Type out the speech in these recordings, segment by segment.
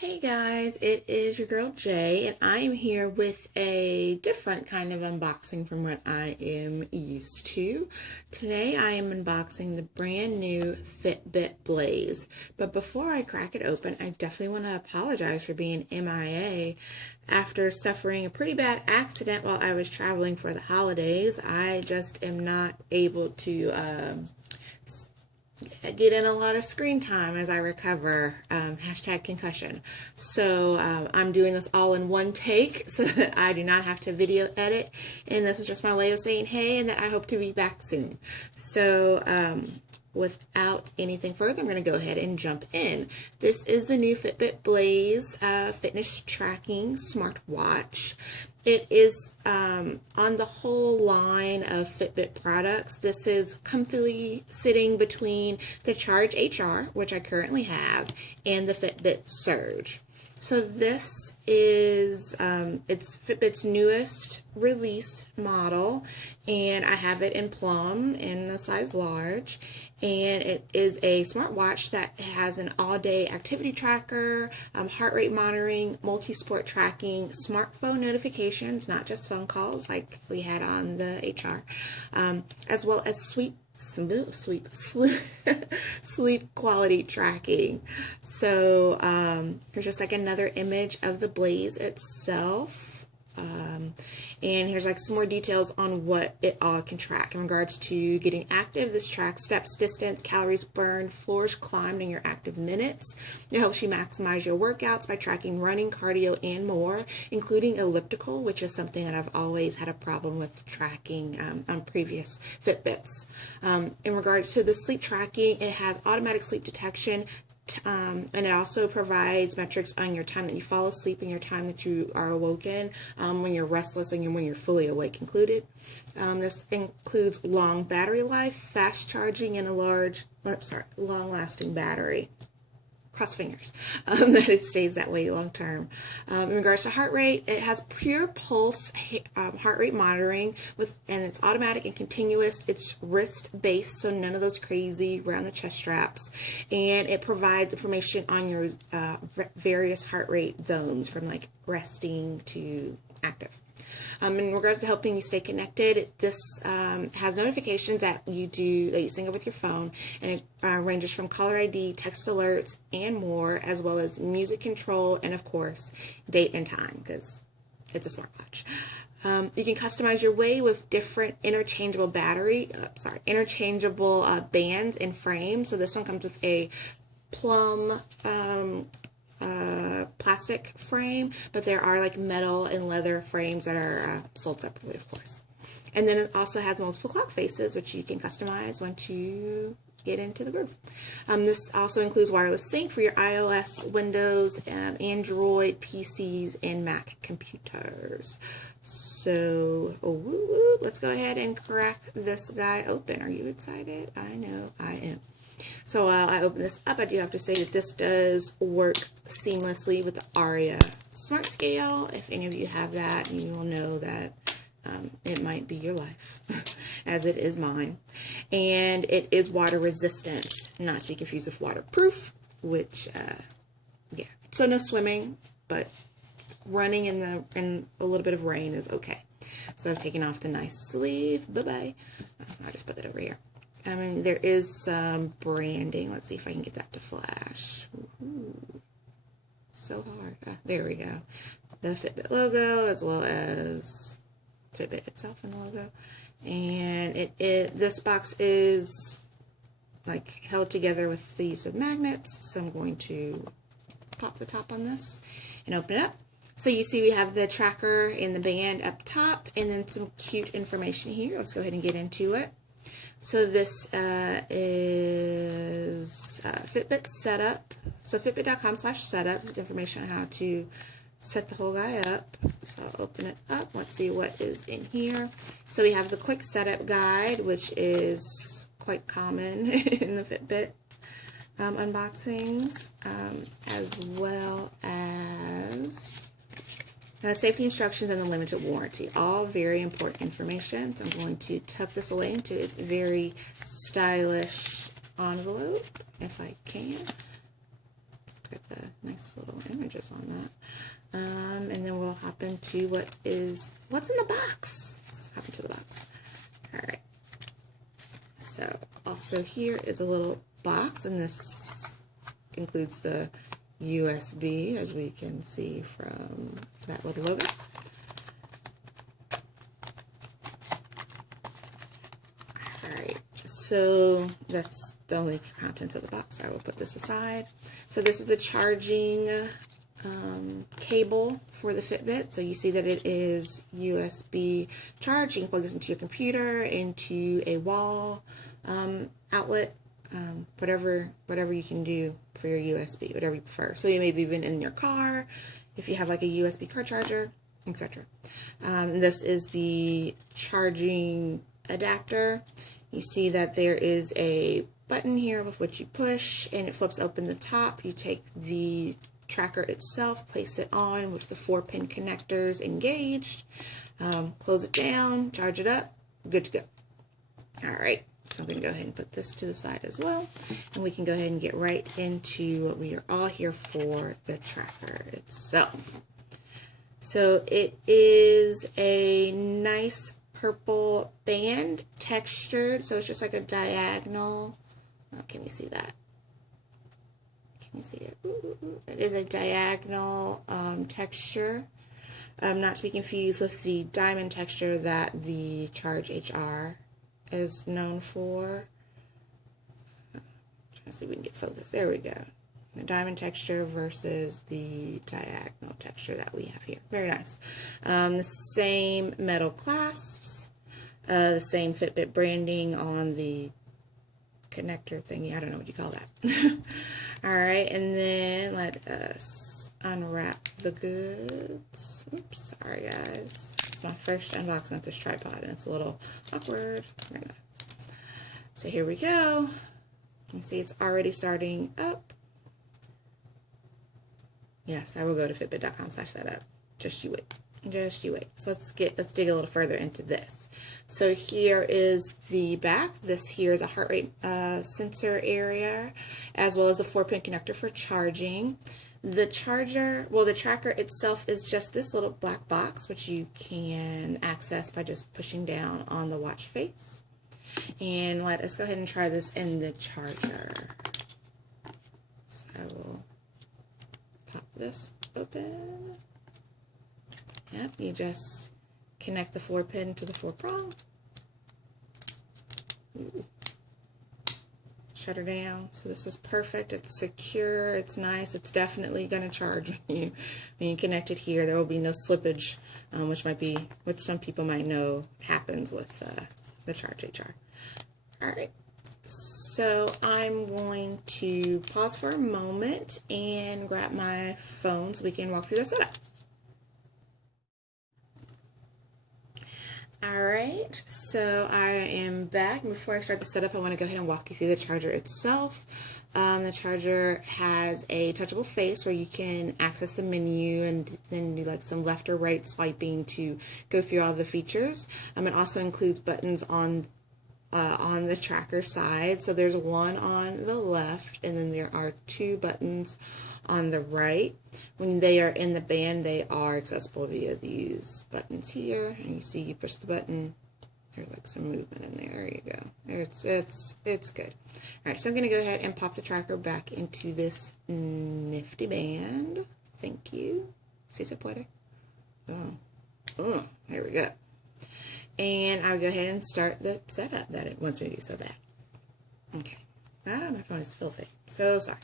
Hey guys, it is your girl Jay, and I am here with a different kind of unboxing from what I am used to. Today I am unboxing the brand new Fitbit Blaze. But before I crack it open, I definitely want to apologize for being MIA. After suffering a pretty bad accident while I was traveling for the holidays, I just am not able to get in a lot of screen time as I recover, hashtag concussion. So I'm doing this all in one take so that I do not have to video edit, and this is just my way of saying hey and that I hope to be back soon. So without anything further, I'm going to go ahead and jump in. This is the new Fitbit Blaze fitness tracking smartwatch. It is on the whole line of Fitbit products. This is comfily sitting between the Charge HR, which I currently have, and the Fitbit Surge. So this is, it's Fitbit's newest release model, and I have it in plum in the size large, and it is a smartwatch that has an all-day activity tracker, heart rate monitoring, multi-sport tracking, smartphone notifications, not just phone calls like we had on the HR, as well as sleep quality tracking. So here's just like another image of the Blaze itself. And here's like some more details on what it all can track. In regards to getting active, this tracks steps, distance, calories burned, floors climbed in your active minutes. It helps you maximize your workouts by tracking running, cardio, and more, including elliptical, which is something that I've always had a problem with tracking on previous Fitbits. In regards to the sleep tracking, it has automatic sleep detection, and it also provides metrics on your time that you fall asleep and your time that you are awoken, when you're restless and when you're fully awake included. This includes long battery life, fast charging, and a long-lasting battery. Cross fingers that it stays that way long term. In regards to heart rate, it has pure pulse heart rate monitoring and it's automatic and continuous. It's wrist based, so none of those crazy around the chest straps, and it provides information on your various heart rate zones from like resting to active. In regards to helping you stay connected, this has notifications that you sync up with your phone, and it ranges from caller ID, text alerts, and more, as well as music control, and of course, date and time, because it's a smartwatch. You can customize your way with different interchangeable bands and frames. So this one comes with a plum plastic frame, but there are like metal and leather frames that are sold separately, of course. And then it also has multiple clock faces, which you can customize once you get into the groove. This also includes wireless sync for your iOS, Windows, Android, PCs, and Mac computers. So, let's go ahead and crack this guy open. Are you excited? I know I am. So while I open this up, I do have to say that this does work seamlessly with the Aria Smart Scale. If any of you have that, you will know that it might be your life, as it is mine. And it is water resistant, not to be confused with waterproof, which, yeah. So no swimming, but running in a little bit of rain is okay. So I've taken off the nice sleeve. Bye-bye. I'll just put that over here. There is some branding. Let's see if I can get that to flash. Ooh, so hard. There we go. The Fitbit logo, as well as Fitbit itself in the logo. And this box is like held together with the use of magnets. So I'm going to pop the top on this and open it up. So you see we have the tracker and the band up top, and then some cute information here. Let's go ahead and get into it. So this is Fitbit Setup. So fitbit.com/setup. This is information on how to set the whole guy up. So I'll open it up. Let's see what is in here. So we have the quick setup guide, which is quite common in the Fitbit unboxings, as well as safety instructions and the limited warranty. All very important information. So I'm going to tuck this away into its very stylish envelope, if I can. Got the nice little images on that. And then we'll hop into what's in the box. Let's hop into the box. All right. So also here is a little box, and this includes the USB, as we can see from that little logo. Alright, so that's the only contents of the box. I will put this aside. So this is the charging cable for the Fitbit. So you see that it is USB charging. Plug this into your computer, into a wall outlet, whatever you can do for your USB, whatever you prefer. So you maybe even in your car, if you have like a USB car charger, etc. This is the charging adapter. You see that there is a button here with which you push, and it flips open the top. You take the tracker itself, place it on with the 4-pin connectors engaged, close it down, charge it up, good to go. All right, so I'm going to go ahead and put this to the side as well, and we can go ahead and get right into what we are all here for, the tracker itself. So it is a nice purple band, textured, so it's just like a diagonal. Oh, can you see that? Can you see it? It is a diagonal texture, not to be confused with the diamond texture that the Charge HR is known for. Trying to see if we can get focused. There we go. The diamond texture versus the diagonal texture that we have here. Very nice. The same metal clasps, the same Fitbit branding on the connector thingy. I don't know what you call that. All right, and then let us unwrap the goods. Oops, sorry guys. It's my first unboxing of this tripod, and it's a little awkward. So here we go. You can see it's already starting up. Yes, I will go to fitbit.com/setup. Just you wait. Just you wait. So let's dig a little further into this. So here is the back. This here is a heart rate sensor area, as well as a 4-pin connector for charging. The the tracker itself is just this little black box, which you can access by just pushing down on the watch face. And let us go ahead and try this in the charger. So I will pop this open. Yep, you just connect the 4-pin to the 4-prong. Shut her down. So this is perfect. It's secure. It's nice. It's definitely going to charge when you connect it here. There will be no slippage, which some people might know happens with the Charge HR. All right. So I'm going to pause for a moment and grab my phone so we can walk through the setup. Alright, so I am back. Before I start the setup, I want to go ahead and walk you through the charger itself. The charger has a touchable face where you can access the menu and then do like some left or right swiping to go through all the features. It also includes buttons on the tracker side. So there's one on the left, and then there are 2 buttons on the right. When they are in the band, they are accessible via these buttons here. And you see, you push the button, there's like some movement in there. There you go. It's good. All right, so I'm going to go ahead and pop the tracker back into this nifty band. Thank you. Si se puede. Oh, there we go. And I'll go ahead and start the setup that it wants me to do so bad. Okay. My phone is filthy. So sorry.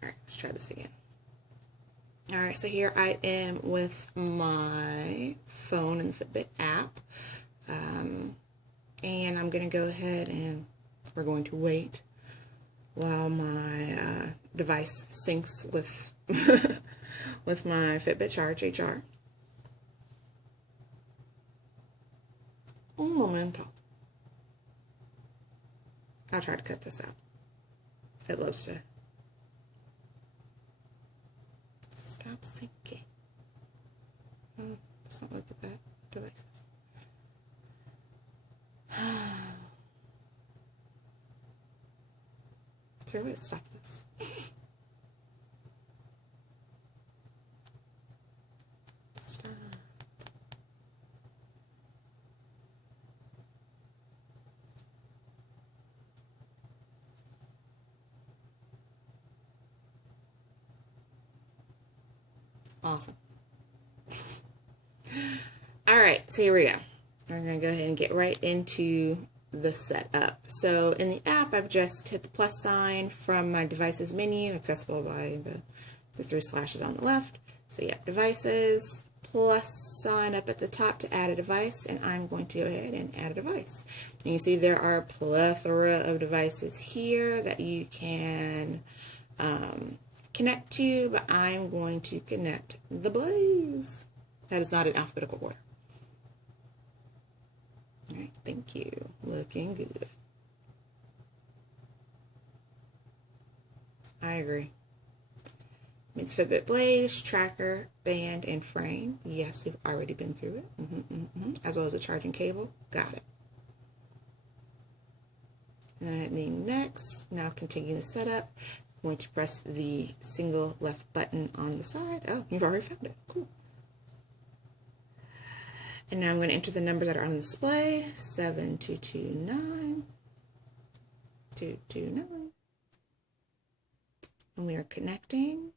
Alright, let's try this again. Alright, so here I am with my phone and the Fitbit app. And I'm going to go ahead and we're going to wait while my device syncs with, with my Fitbit Charge HR. Un momento. I'll try to cut this out. It loves to stop syncing. Oh, let's not look at that. Devices. Is there a way to stop this? Awesome. All right, so here we go. We're going to go ahead and get right into the setup. So in the app, I've just hit the plus sign from my devices menu, accessible by the 3 slashes on the left. So yeah, devices, plus sign up at the top to add a device, and I'm going to go ahead and add a device. And you see there are a plethora of devices here that you can connect to, but I'm going to connect the Blaze. That is not in alphabetical order. All right, thank you. Looking good. I agree. It's Fitbit Blaze, tracker, band, and frame. Yes, we've already been through it. As well as a charging cable. Got it. And then hitting next. Now continue the setup. I'm going to press the single left button on the side. Oh, you've already found it. Cool. And now I'm going to enter the numbers that are on the display. 7229. 229. And we are connecting.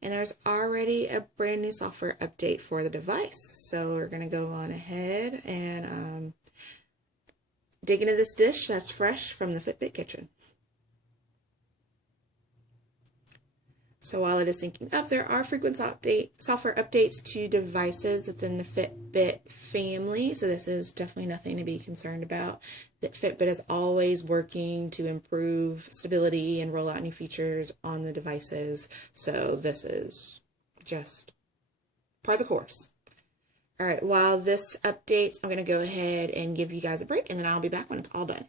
And there's already a brand new software update for the device. So we're going to go on ahead and dig into this dish that's fresh from the Fitbit kitchen. So while it is syncing up, there are frequent software updates to devices within the Fitbit family. So this is definitely nothing to be concerned about. That Fitbit is always working to improve stability and roll out new features on the devices. So this is just part of the course. All right, while this updates, I'm going to go ahead and give you guys a break, and then I'll be back when it's all done.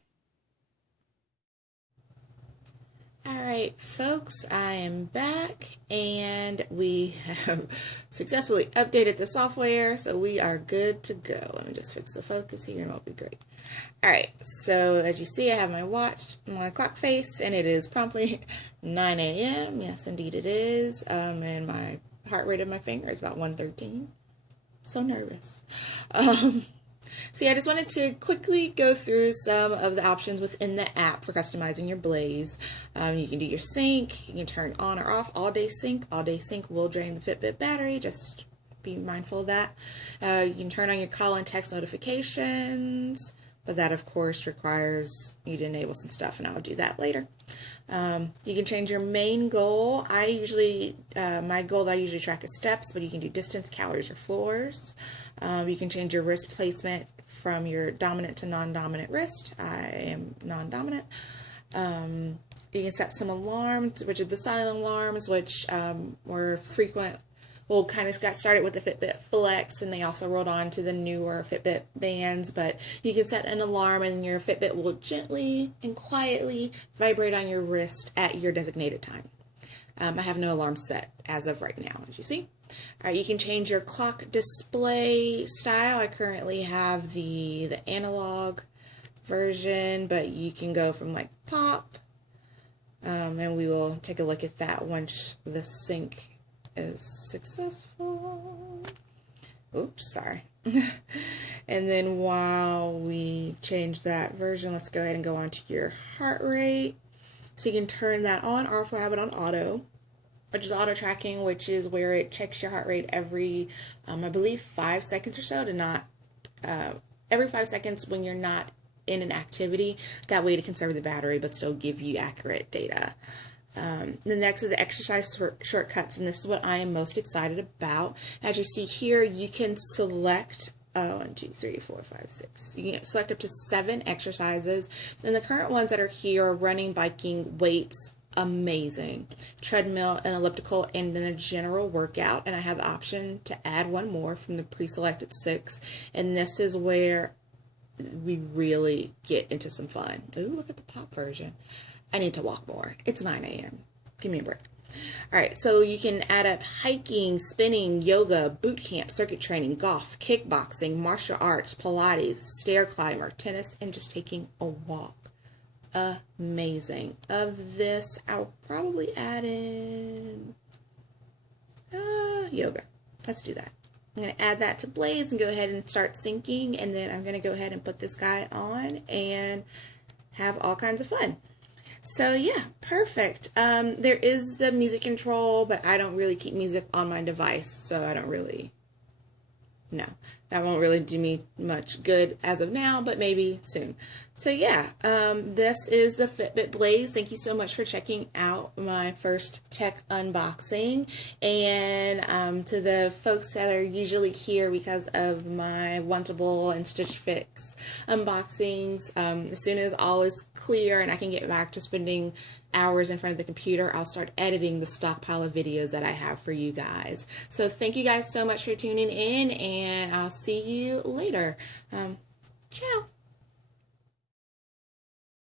Alright folks, I am back and we have successfully updated the software, so we are good to go. Let me just fix the focus here and it'll be great. Alright, so as you see I have my watch, my clock face, and it is promptly 9 a.m. Yes indeed it is, and my heart rate of my finger is about 113. So nervous. So yeah, I just wanted to quickly go through some of the options within the app for customizing your Blaze. You can do your sync, you can turn on or off all day sync. All day sync will drain the Fitbit battery, just be mindful of that. You can turn on your call and text notifications, but that of course requires you to enable some stuff, and I'll do that later. You can change your main goal. My goal that I usually track is steps, but you can do distance, calories, or floors. You can change your wrist placement from your dominant to non-dominant wrist. I am non-dominant. You can set some alarms, which are the silent alarms, which were frequent. Well, kind of got started with the Fitbit Flex, and they also rolled on to the newer Fitbit bands, but you can set an alarm and your Fitbit will gently and quietly vibrate on your wrist at your designated time. I have no alarm set as of right now, as you see. All right, you can change your clock display style. I currently have the analog version, but you can go from like pop, and we will take a look at that once the sync is successful. Oops, sorry. And then while we change that version, let's go ahead and go on to your heart rate. So you can turn that on, or if we have it on auto, which is auto tracking, which is where it checks your heart rate every, I believe 5 seconds or so, to not, every 5 seconds when you're not in an activity, that way to conserve the battery but still give you accurate data. The next is the exercise shortcuts, and this is what I am most excited about. As you see here, you can select 1, 2, 3, 4, 5, 6. You can select up to 7 exercises, and the current ones that are here are running, biking, weights, amazing, treadmill, and elliptical, and then a general workout. And I have the option to add one more from the pre-selected 6, and this is where we really get into some fun. Ooh, look at the pop version. I need to walk more. It's 9 a.m. Give me a break. All right, so you can add up hiking, spinning, yoga, boot camp, circuit training, golf, kickboxing, martial arts, Pilates, stair climber, tennis, and just taking a walk. Amazing. Of this, I'll probably add in yoga. Let's do that. I'm going to add that to Blaze and go ahead and start syncing, and then I'm going to go ahead and put this guy on and have all kinds of fun. So yeah, perfect. There is the music control, but I don't really keep music on my device, so I don't really, no, that won't really do me much good as of now, but maybe soon. So yeah, this is the Fitbit Blaze. Thank you so much for checking out my first tech unboxing. And to the folks that are usually here because of my Wantable and Stitch Fix unboxings, as soon as all is clear and I can get back to spending hours in front of the computer, I'll start editing the stockpile of videos that I have for you guys. So thank you guys so much for tuning in, and I'll see you later. Ciao.